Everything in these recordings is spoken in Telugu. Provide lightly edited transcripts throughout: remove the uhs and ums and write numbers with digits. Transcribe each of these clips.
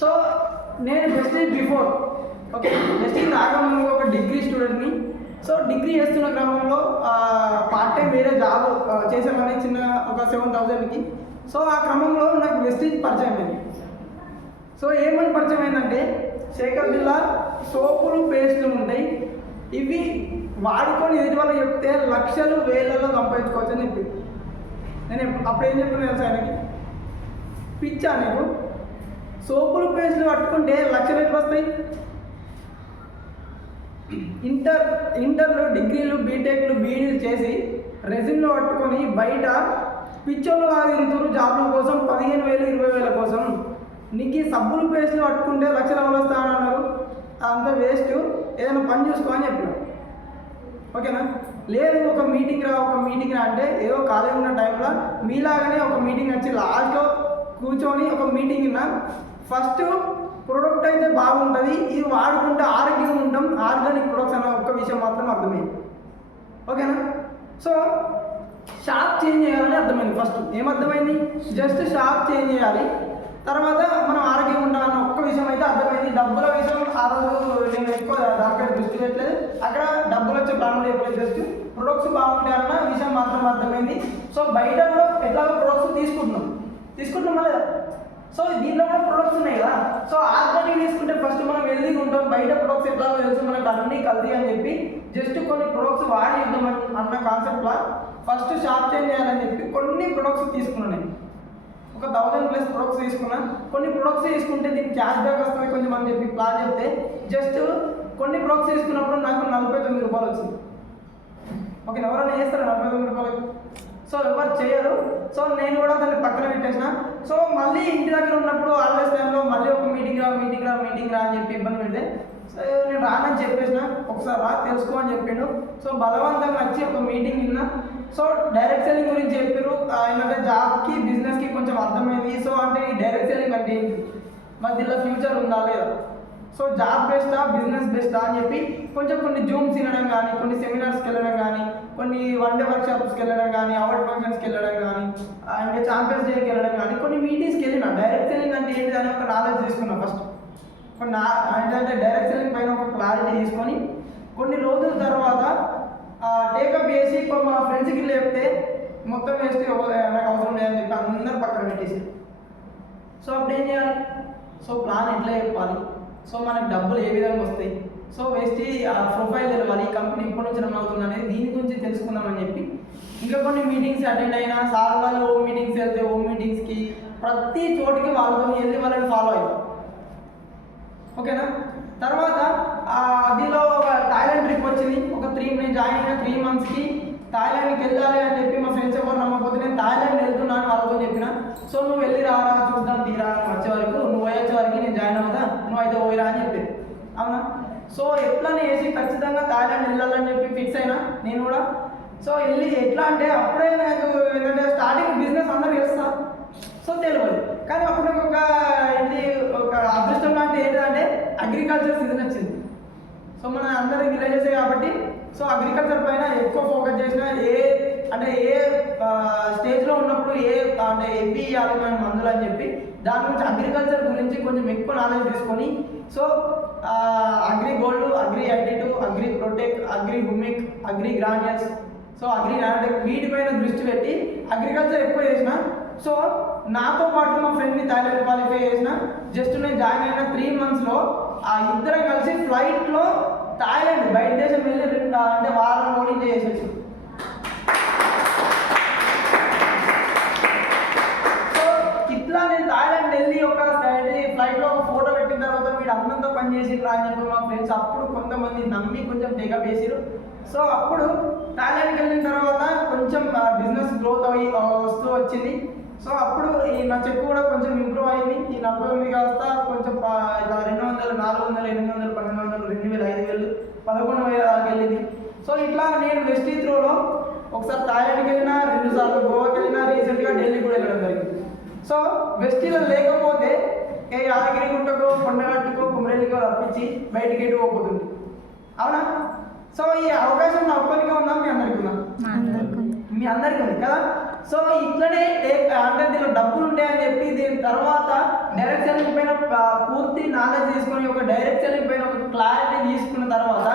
సో నేను జస్ట్ బిఫోర్ ఓకే జస్ట్ రాకముందు ఒక డిగ్రీ స్టూడెంట్ని. సో డిగ్రీ చేస్తున్న క్రమంలో పార్ట్ టైం వేరే జాబ్ చేసామని చిన్న ఒక 7,000కి. సో ఆ క్రమంలో నాకు వెస్టీజ్ పరిచయం అయింది. సో ఏమని పరిచయం అయిందంటే, శేఖర్ జిల్లా సోపులు పేస్టులు ఉంటాయి, ఇవి వాడుకొని ఎదుటి వాళ్ళు చెప్తే లక్షలు వేలలో సంపాదించుకోవచ్చు అని చెప్పి. నేను అప్పుడు ఏం చెప్పిన తెలుసా ఆయనకి, పిచ్చా నీకు, సోపులు పేస్టులు పట్టుకుంటే లక్షలు ఎట్లా వస్తాయి? ఇంటర్లో డిగ్రీలు బీటెక్లు బీఈడీలు చేసి రెజ్యూమ్లో పట్టుకొని బయట పిచ్చోళ్ళు తిరుగుతారు జాబ్ల కోసం, 15,000 20,000 కోసం. నీకు ఈ సబ్బులు పేస్టులు పట్టుకుంటే లక్షలు ఎవరు వస్తానన్నారు, అంత వేస్ట్, ఏదైనా పని చూసుకో అని చెప్పిన. ఓకేనా? లేదు ఒక మీటింగ్ రా అంటే ఏదో ఖాళీ ఉన్న టైంలో మీలాగానే ఒక మీటింగ్ వచ్చి లాస్ట్లో కూర్చొని ఒక మీటింగ్ విన్నా. ఫస్ట్ ప్రొడక్ట్ అయితే బాగుంటుంది, ఇది వాడుకుంటే ఆరోగ్యంగా ఉంటాం, ఆర్గానిక్ ప్రొడక్ట్స్ అన్న ఒక్క విషయం మాత్రం అర్థమైంది. ఓకేనా? సో షాప్ చేంజ్ చేయాలని అర్థమైంది. ఫస్ట్ ఏమర్థమైంది, జస్ట్ షాప్ చేంజ్ చేయాలి, తర్వాత మనం ఆరోగ్యంగా ఉండాలన్న ఒక్క విషయం అయితే అర్థమైంది. డబ్బుల విషయం ఆ రోజు నేను ఎక్కువ దానిపై దృష్టి పెట్టలేదు, అక్కడ డబ్బులు వచ్చే ప్లాన్ చెప్పలేదు, జస్ట్ ప్రొడక్ట్స్ బాగుంటాయన్న విషయం మాత్రం అర్థమైంది. సో బయట కూడా ఎట్లాగో ప్రొడక్ట్స్ తీసుకుంటున్నాం కదా, సో దీంట్లో కూడా ప్రొడక్ట్స్ ఉన్నాయి కదా. సో ఆర్గానిక్ తీసుకుంటే ఫస్ట్ మనం హెల్దీగా ఉంటాం, బయట ప్రొడక్ట్స్ ఎట్లా తెలుసు మనకు అన్నీ కల్తీ అని చెప్పి జస్ట్ కొన్ని ప్రొడక్ట్స్ వాడి ఇద్దాం అన్న కాన్సెప్ట్లో ఫస్ట్ షాప్ చేంజ్ చేయాలని చెప్పి కొన్ని ప్రొడక్ట్స్ తీసుకున్నాను. నేను ఒక 1,000+ ప్రొడక్ట్స్ తీసుకున్నా. కొన్ని ప్రొడక్ట్స్ తీసుకుంటే దీనికి క్యాష్ బ్యాక్ వస్తుంది కొంచెం అని చెప్పి ప్లాన్ చెప్తే జస్ట్ కొన్ని ప్రొడక్ట్స్ తీసుకున్నప్పుడు నాకు 49 రూపాయలు వచ్చింది. ఓకే, ఎవరైనా చేస్తారు 49 రూపాయలకి? సో ఎవరు చేయరు. సో నేను కూడా దాన్ని పక్కన పెట్టేసిన. సో మళ్ళీ ఇంటి దగ్గర ఉన్నప్పుడు హాలిడేస్ టైంలో మళ్ళీ ఒక మీటింగ్ రా అని చెప్పి ఇబ్బంది పెడితే, సో నేను రానని చెప్పేసిన, ఒకసారి రా తెలుసుకో అని చెప్పిండు. సో బలవంతంగా వచ్చి ఒక మీటింగ్ విన్నా. సో డైరెక్ట్ సెల్లింగ్ గురించి చెప్పారు. ఏంటంటే జాబ్కి బిజినెస్కి కొంచెం అర్థమైంది. సో అంటే ఈ డైరెక్ట్ సెల్లింగ్ అంటే ఏంటి, మధ్యలో ఫ్యూచర్ ఉందా లేదా, సో జాబ్ బెస్టా బిజినెస్ బెస్టా అని చెప్పి కొంచెం కొన్ని జూమ్స్ వినడం కానీ, కొన్ని సెమినార్స్కి వెళ్ళడం కానీ, కొన్ని వన్ డే వర్క్షాప్స్కి వెళ్ళడం కానీ, అవార్డ్ ఫంక్షన్స్కి వెళ్ళడం కానీ, ఇంకా ఛాంపియన్స్ డేకి వెళ్ళడం కానీ, కొన్ని మీటింగ్స్కి వెళ్ళినా డైరెక్ట్ సెల్లింగ్ అంటే ఏంటి అని ఒక నాలెడ్జ్ తీసుకున్నా. ఫస్ట్ ఏంటంటే డైరెక్ట్ సెల్లింగ్ పైన ఒక క్లారిటీ తీసుకొని కొన్ని రోజుల తర్వాత టేకప్ చేసి మా ఫ్రెండ్స్కి చెప్తే మొత్తం వేస్తే నాకు అవసరం లేదని చెప్పి అందరూ పక్కన పెట్టేసి. సో అప్పుడు ఏం చేయాలి, సో ప్లాన్ ఎట్లా చెప్పాలి, సో మనకు డబ్బులు ఏ విధంగా వస్తాయి, సో వేస్ట్ ప్రొఫైల్ తెలవాలి, కంపెనీ ఇప్పటి నుంచి రన్ అవుతుంది అనేది దీని గురించి తెలుసుకుందామని చెప్పి ఇంకా కొన్ని మీటింగ్స్ అటెండ్ అయినా. సార్ వాళ్ళు హోమ్ మీటింగ్స్ వెళ్తే హోమ్ మీటింగ్స్కి ప్రతి చోటికి వాళ్ళతో వెళ్ళి వాళ్ళని ఫాలో అయ్యాం. ఓకేనా? తర్వాత అదిలో ఒక థాయిలాండ్ ట్రిప్ వచ్చింది. నేను జాయిన్ అయిన 3 monthsకి థాయిలాండ్కి వెళ్ళాలి అని చెప్పి మా ఫ్రెండ్స్ ఎవరు నమ్మకపోతే నేను థాయిలాండ్ వెళ్తున్నాను వాళ్ళతో చెప్పిన. సో నువ్వు వెళ్ళి రారా చూద్దాం తీరా వచ్చే వరకు, నువ్వు వచ్చే వరకు నేను జాయిన్ అవుతా, నువ్వు అయితే పోయిరా అని చెప్పి. అవునా? సో ఎట్లనే వేసి ఖచ్చితంగా థాయిలాండ్ వెళ్ళాలని చెప్పి ఫిక్స్ అయినా నేను కూడా. సో వెళ్ళి ఎట్లా అంటే అప్పుడే నాకు ఏంటంటే స్టార్టింగ్ బిజినెస్ అందరూ చేస్తా, సో తెలియదు. కానీ అప్పుడు ఒక అదృష్టం లాంటి ఏంటంటే అగ్రికల్చర్ సీజన్ వచ్చింది. సో మన అందరి విలేజెసే కాబట్టి సో అగ్రికల్చర్ పైన ఎక్కువ ఫోకస్ చేసిన, ఏ స్టేజ్లో ఉన్నప్పుడు అంటే ఏపీ ఇవ్వాలి మనం మందులు అని చెప్పి దాని గురించి అగ్రికల్చర్ గురించి కొంచెం ఎక్కువ నాలెడ్జ్ తీసుకొని, so agri gold, agri IT two, agri protech, agri humic, agri granules, so agri nanotech వీటిపైన దృష్టి పెట్టి అగ్రికల్చర్ ఎక్కువ చేసిన. సో నాతో పాటు మా ఫ్రెండ్ని థాయిలాండ్ క్వాలిఫై చేసిన. జస్ట్ నేను జాయిన్ అయిన 3 monthsలో ఇద్దరం కలిసి ఫ్లైట్లో థాయిలాండ్ బయట దేశం వెళ్ళి అంటే వారం రోజులు చేసి వచ్చి. సో ఇట్లా నేను థాయిలాండ్ వెళ్ళి ఒక ఫ్లైట్లో ఒక ఫోటో పెట్టిన తర్వాత వీడు అందంతో పని చేసిర్రు అని చెప్పి మా ఫ్రెండ్స్ అప్పుడు కొంతమంది నమ్మి కొంచెం టేకప్ చేసిరు. సో అప్పుడు థాయిలాండ్కి వెళ్ళిన తర్వాత కొంచెం బిజినెస్ గ్రోత్ వస్తూ వచ్చింది. సో అప్పుడు నా చెక్ కూడా కొంచెం ఇంప్రూవ్ అయింది. ఈ 49 కాస్త కొంచెం ఇట్లా 200, 400, 800, 1200, 2000, 5000, 11,000 దాకా వెళ్ళింది. సో ఇట్లా నేను వెస్టీ త్రోలో ఒకసారి థాయిలాండ్కి వెళ్ళినా, 2 సార్లు గోవాకి వెళ్ళినా, రీసెంట్గా ఢిల్లీ కూడా వెళ్ళడం జరిగింది. సో వెస్టీలో లేకపోతే యాదగిరిగుట్టకో, కొండగట్టుకో, కుమరేలికో తప్పించి బయటికి ఎటు పోతుంది. అవునా? సో ఈ అవకాశం నా ఒక్కరిగా ఉందా, మీ అందరికీ ఉందా? మీ అందరికీ ఉంది కదా. సో ఇట్లనే అంటే దీనిలో డబ్బులు ఉంటాయని చెప్పి దీని తర్వాత డైరెక్ట్ సెల్లింగ్ పైన పూర్తి నాలెడ్జ్ తీసుకొని ఒక డైరెక్ట్ సెల్లింగ్ పైన ఒక క్లారిటీ తీసుకున్న తర్వాత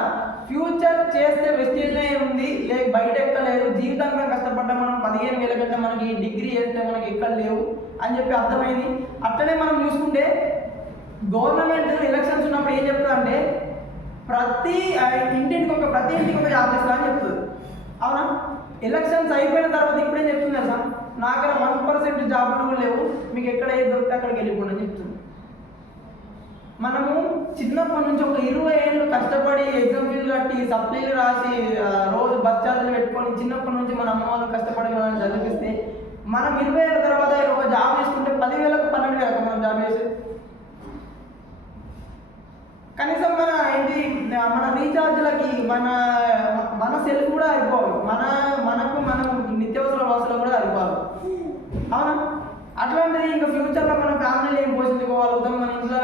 ఫ్యూచర్ చేస్తే వెస్టేజ్నే ఉంది, లేక బయట ఎక్కలేదు, జీవితంగా కష్టపడ్డా మనం 15,000 కంటే మనకి డిగ్రీ చేస్తే మనకి ఎక్కడ లేవు అని చెప్పి అర్థమైంది. అట్లనే మనం చూసుకుంటే గవర్నమెంట్ ఎలక్షన్స్ ఉన్నప్పుడు ఏం చెప్తా అంటే ప్రతి ఇంటికి ఒక జాబ్ ఇస్తా అని చెప్తుంది. అవునా? ఎలక్షన్స్ అయిపోయిన తర్వాత ఇప్పుడేం చెప్తుంది సార్, నా దగ్గర 1% జాబులు లేవు, మీకు ఎక్కడ ఏది దొరికితే అక్కడికి వెళ్ళిపోండి అని చెప్తుంది. మనము చిన్నప్పటి నుంచి ఒక 20 ఏళ్ళు కష్టపడి ఎగ్జామ్ ఫీజులు కట్టి సప్లీలు రాసి రోజు బస్ ఛార్జీలు పెట్టుకొని చిన్నప్పటి నుంచి మన అమ్మ వాళ్ళు కష్టపడి మనల్ని చదివిస్తే మనం 20 ఏళ్ళ తర్వాత ఒక జాబ్ చేసుకుంటే 10,000కు 12,000 మనం జాబ్ చేసి కనీసం మన రీఛార్జ్లకి మన సెల్ కూడా అయిపోవాలి, మనం నిత్యావసర వసతులు కూడా అయిపోవాలి. అవునా? అట్లాంటిది ఇంకా ఫ్యూచర్లో మన ఫ్యామిలీని ఏం పోషించుకోగలుగుతాం, మన ఇంట్లో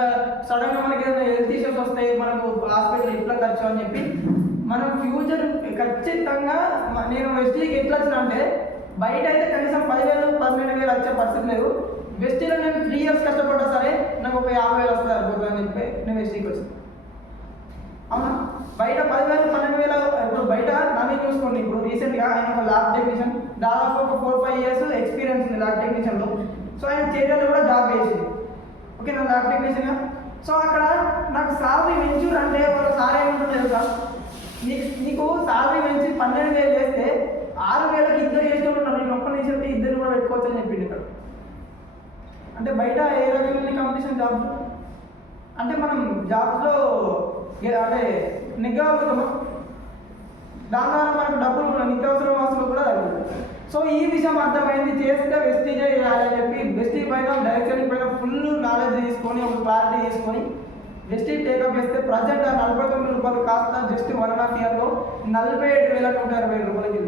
సడన్గా మనకి ఏదైనా హెల్త్ ఇష్యూస్ వస్తాయి, మనకు హాస్పిటల్ ఎట్లా ఖర్చు అని చెప్పి మనం ఫ్యూచర్ ఖచ్చితంగా నేను వెస్టీకి ఎట్లా వచ్చినా అంటే బయట అయితే కనీసం 10,000 12,000 వచ్చే పరిస్థితి లేదు. వెస్టీలో నేను 3 years కష్టపడ్డా సరే నాకు ఒక 50,000 వస్తుంది అనుకుంటా అని చెప్పి నేను వెస్టీకి వచ్చాను. అవునా? బయట 10,000 12,000 ఇప్పుడు బయట నన్ను చూసుకోండి. ఇప్పుడు రీసెంట్గా ఆయన ఒక ల్యాబ్ టెక్నీషియన్, దాదాపు ఒక 4-5 years ఎక్స్పీరియన్స్ ఉంది ల్యాబ్ టెక్నీషియన్లో. సో ఆయన చేరియాలో కూడా జాబ్ చేసింది. ఓకే, నా ల్యాబ్ టెక్నీషియన్గా. సో అక్కడ నాకు సాలరీ పెంచుడు అంటే వాళ్ళ సార్ ఏమంటుంది తెలుసా, నీకు సాలరీ పెంచి 12,000 చేస్తే 6,000కి ఇద్దరు చేస్తూ ఉంటారు, నేను ఒక్క నుంచి చెప్తే ఇద్దరు కూడా పెట్టుకోవచ్చు అని చెప్పింది ఇక్కడ. అంటే బయట ఏ రకమైన కాంపిటీషన్ జాబ్స్ అంటే మనం జాబ్స్లో అంటే నెగ్గగలుగుతామా, దాని ద్వారా మనకు డబ్బులు నిత్యావసర వస్తువులు కూడా తగ్గుతాయి. సో ఈ విషయం అర్థమైంది, చేస్తే వెస్టీజ్ చేయాలని చెప్పి వెస్టీజ్ పైన డైరెక్షన్ పైన ఫుల్ నాలెడ్జ్ తీసుకొని ఒక క్లారిటీ తీసుకొని వెస్టీజ్ టేకప్ చేస్తే ప్రజెంట్ 49 రూపాయలు కాస్త జస్ట్ 1.5 yearలో 47,120 రూపాయలకి.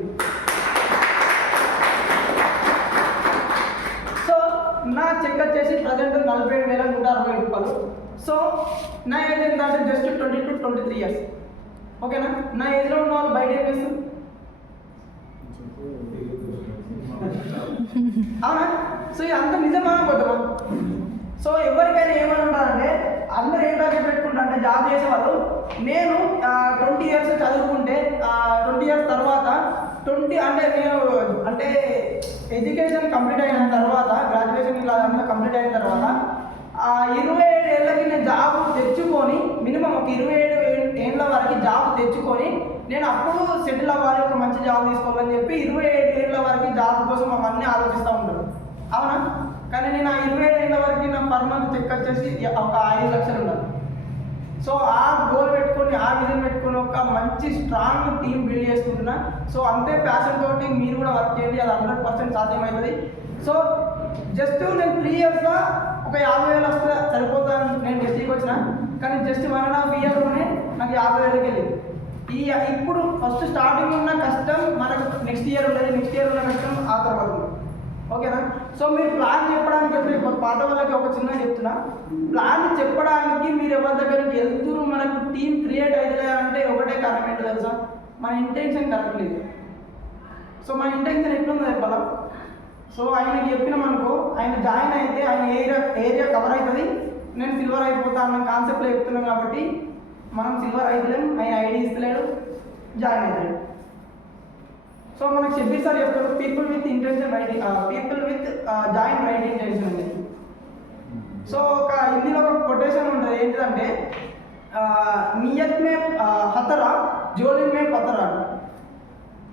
సో నా చెక్ వచ్చేసి ప్రజెంట్ 47,160 రూపాయలు. సో నా ఏజ్ ఎంత అంటే జస్ట్ 20 to 23 years. ఓకేనా? నా ఏజ్లో ఉన్న వాళ్ళు బయట ఏం చేస్తారు? అవునా? సో ఇది అంత నిజమా పోతామా? సో ఎవరికైనా ఏమని ఉంటారంటే అందరూ ఏం టార్గెట్ పెట్టుకుంటారంటే జాబ్ చేసేవాళ్ళు, నేను 20 years చదువుకుంటే 20 years తర్వాత నేను ఎడ్యుకేషన్ కంప్లీట్ అయిన తర్వాత గ్రాడ్యుయేషన్ ఇలా అంతా కంప్లీట్ అయిన తర్వాత 27 ఏళ్ళకి నేను జాబ్ తెచ్చుకొని మినిమం ఒక 27 ఏళ్ళ వరకు జాబ్ తెచ్చుకొని నేను అప్పుడు సెటిల్ అవ్వాలి, ఒక మంచి జాబ్ తీసుకోవాలని చెప్పి 27 ఏళ్ళ వరకు జాబ్ కోసం అవన్నీ ఆలోచిస్తూ ఉంటారు. అవునా? కానీ నేను 27 ఏళ్ళ వరకు నా పర్ మంత్ చెక్ వచ్చేసి ఒక 5 లక్షలు ఉండాలి. సో ఆ గోల్ పెట్టుకొని ఆ విజన్ పెట్టుకొని ఒక మంచి స్ట్రాంగ్ టీం బిల్డ్ చేసుకుంటున్నా. సో అంతే ప్యాషన్ తోటి మీరు కూడా వర్క్ చేయండి, అది 100% సాధ్యమవుతుంది. సో జస్ట్ నేను 3 yearsలో ఒక 50,000 వస్తే సరిపోతాను నేను వెస్టీకి వచ్చిన, కానీ జస్ట్ 1.5 yearలోనే నాకు 50,000కి వెళ్ళింది. ఇప్పుడు ఫస్ట్ స్టార్టింగ్ ఉన్న కష్టం మనకు నెక్స్ట్ ఇయర్ ఉండదు, నెక్స్ట్ ఇయర్ ఉన్న కష్టం ఆ తర్వాత. ఓకేనా? సో మీరు ప్లాన్ చెప్పడానికి చెప్పి పాత వాళ్ళకి ఒక చిన్న చెప్తున్నా, ప్లాన్ చెప్పడానికి మీరు ఎవరి దగ్గరికి వెళ్తున్నారు, మనకు టీం క్రియేట్ అవుతుంది అంటే ఒకటే కారణం ఏంటో తెలుసా, మన ఇంటెన్షన్ కరెక్ట్ లేదు. సో మన ఇంటెన్షన్ ఎట్లుందో చెప్పాలా. సో ఆయనకి చెప్పినామనుకో, ఆయన జాయిన్ అయితే ఆయన ఏరియా కవర్ అవుతుంది, నేను సిల్వర్ అయిపోతా అన్న కాన్సెప్ట్లో చెప్తున్నాం కాబట్టి మనం సిల్వర్ అయితలేం, ఆయన ఐడి ఇస్తలేడు, జాయిన్ అవుతాడు. సో మనకు షబ్బీర్ సార్ చెప్తాడు, people with intention writing, people with join right intention అని. సో ఒక హిందీలో ఒక కొటేషన్ ఉంటుంది, ఏంటిదంటే నియత్ మే హతరా జోలి మే పతరా.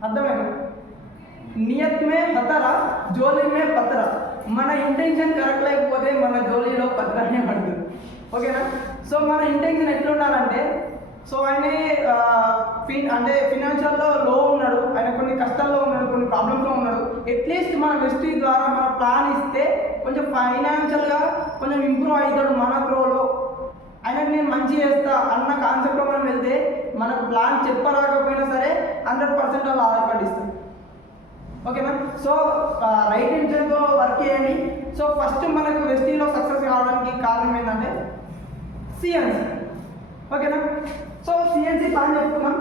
అర్థమైనా? నియత్ మే హతరా జోలి మే పతరా. మన ఇంటెన్షన్ కరెక్ట్ లేకపోతే మన జోలీలో పత్రానే పడుతుంది. ఓకేనా? సో మన ఇంటెన్షన్ ఎట్లుండాలంటే, సో ఆయన ఫినాన్షియల్లో లో ఉన్నాడు, ఆయన కొన్ని కష్టాల్లో ఉన్నాడు, కొన్ని ప్రాబ్లమ్స్లో ఉన్నాడు. అట్లీస్ట్ మన వెస్టీజ్ ద్వారా మన ప్లాన్ ఇస్తే కొంచెం ఫైనాన్షియల్గా కొంచెం ఇంప్రూవ్ అవుతాడు మన గ్రోలో. ఆయనకు నేను మంచి చేస్తా అన్న కాన్సెప్ట్లో మనం వెళ్తే మనకు ప్లాన్ చెప్పరాకపోయినా సరే 100% వాళ్ళు ఆధారపడిస్తాం. ఓకేనా? సో రైట్ ఇంటెన్షన్తో వర్క్ చేయండి. సో ఫస్ట్ మనకు వెస్టీజ్లో సక్సెస్ కావడానికి కారణం ఏంటంటే సిఎన్సి. ఓకేనా? సో సిఎన్సి ప్లాన్ చెప్పుకున్నాం.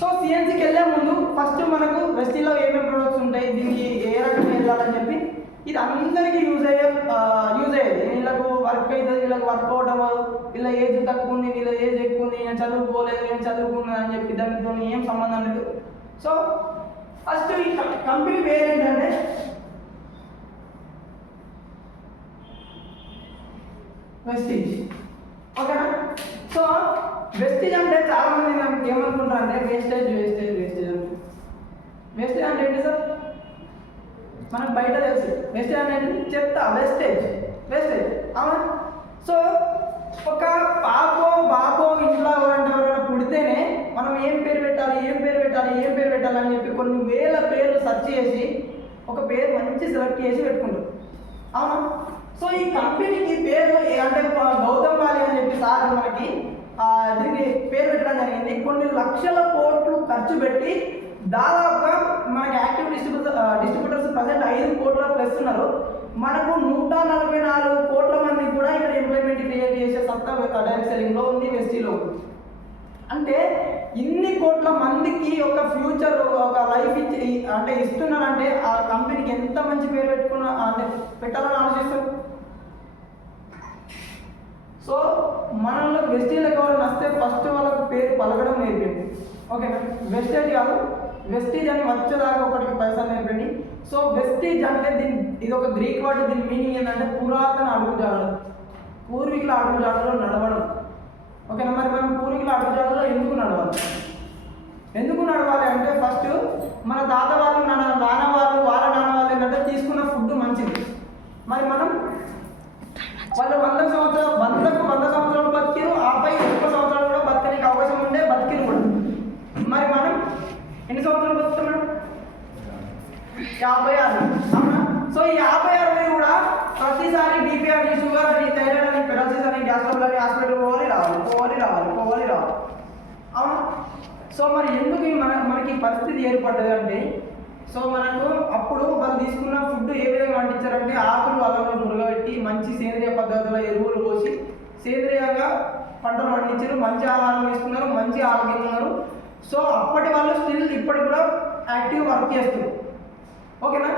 సో సిఎన్సీకి వెళ్ళే ముందు ఫస్ట్ మనకు వెస్టీలో ఏమేమి ప్రొడక్ట్స్ ఉంటాయి, దీనికి ఏ రకంగా వెళ్ళాలని చెప్పి ఇది అందరికీ యూజ్ అయ్యేది. వీళ్ళకు వర్క్ అవుతుంది, వీళ్ళకి వర్కౌట్ అవ్వదు, వీళ్ళ ఏజ్ తక్కువ ఉంది, వీళ్ళ ఏజ్ ఎక్కువ ఉంది, నేను చదువుకోలేదు, నేను చదువుకున్నాను అని చెప్పి దానితో ఏం సంబంధం లేదు. సో ఫస్ట్ ఈ కంపెనీ పేరు ఏంటంటే వెస్టీజ్. ఓకేనా? సో వెస్టీజ్ అంటే చాలా మంది నాకు ఏమనుకుంటారు అంటే వేస్టేజ్ అంటే ఏంటి సార్? మనకు బయట తెలుసు వేస్టేజ్ అనేది చెత్త, వేస్టేజ్ అవునా? సో ఒక బాబో ఇంట్లో ఎవరైనా పుడితేనే మనం ఏం పేరు పెట్టాలి అని చెప్పి కొన్ని వేల పేర్లు సెర్చ్ చేసి ఒక పేరు మంచి సెలెక్ట్ చేసి పెట్టుకుంటారు, అవునా? సో ఈ కంపెనీకి పేరు అంటే గౌతమ్ వాలి అని చెప్పి సార్ మనకి దీనికి పేరు పెట్టడం జరిగింది. కొన్ని లక్షల కోట్లు ఖర్చు పెట్టి దాదాపుగా మనకి యాక్టివ్ డిస్ట్రిబ్యూటర్స్ ప్రజెంట్ 5 కోట్ల ప్లస్ ఉన్నారు. మనకు 144 కోట్ల మందికి కూడా ఇక్కడ ఎంప్లాయ్మెంట్ క్రియేట్ చేసే సత్తా డైరెక్ట్ సెల్లింగ్లో ఉంది, వెస్టీలో. అంటే ఇన్ని కోట్ల మందికి ఒక ఫ్యూచర్, ఒక లైఫ్ అంటే ఇస్తున్నారంటే ఆ కంపెనీకి ఎంత మంచి పేరు అంటే పెట్టాలని ఆలోచిస్తారు. సో మనలో వెస్టీలకు ఎవరైనా వస్తే ఫస్ట్ వాళ్ళకు పేరు పలకడం నేర్పండి, ఓకేనా? వెస్టేజ్ కాదు, వెస్టీజ్ అని వచ్చేదాకా ఒకటికి పైసలు నేర్పండి. సో వెస్టీజ్ అంటే ఇది ఒక గ్రీక్ వర్డ్, దీని మీనింగ్ ఏంటంటే పురాతన అడుగుజాడలు, పూర్వీకుల అడుగుజాడలో నడవడం. ఓకేనా? మరి మనం పూర్వీకుల అడుగుజాడలో ఎందుకు నడవాలి అంటే ఫస్ట్ మన తాత వాళ్ళు, నాన్న వాళ్ళు, వాళ్ళ నాన్న వాళ్ళు ఏంటంటే తీసుకున్న ఫుడ్ మంచిది. మరి మనం వాళ్ళు 100 సంవత్సరాలు బతికిరు, ఆపై 30 సంవత్సరాలు కూడా బతకడానికి అవకాశం ఉండే బతికిరు కూడా. మరి మనం ఎన్ని సంవత్సరాలు బతుకుతాం మేడం? 56, అవునా? సో ఈ 56 కూడా ప్రతిసారి బీపీ అని, షుగర్ అని, థైరాయిడ్ అని, పెరాలసిస్ అని, గ్యాస్ ట్రబుల్ అని హాస్పిటల్ పోవాలి, అవునా? సో మరి ఎందుకు మనకి పరిస్థితి ఏర్పడ్డది అంటే, సో మనకు అప్పుడు వాళ్ళు తీసుకున్న ఫుడ్ ఏ విధంగా వండించారంటే ఆకులు అల్లంలో మురగబెట్టి మంచి సేంద్రియ పద్ధతిలో ఎరువులు పోసి సేంద్రియంగా పంటలు పండించారు, మంచి ఆహారం తీసుకున్నారు, మంచి ఆరోగ్యంగా ఉన్నారు. సో అప్పటి వాళ్ళు స్టిల్ ఇప్పటి కూడా యాక్టివ్ వర్క్ చేస్తారు, ఓకేనా?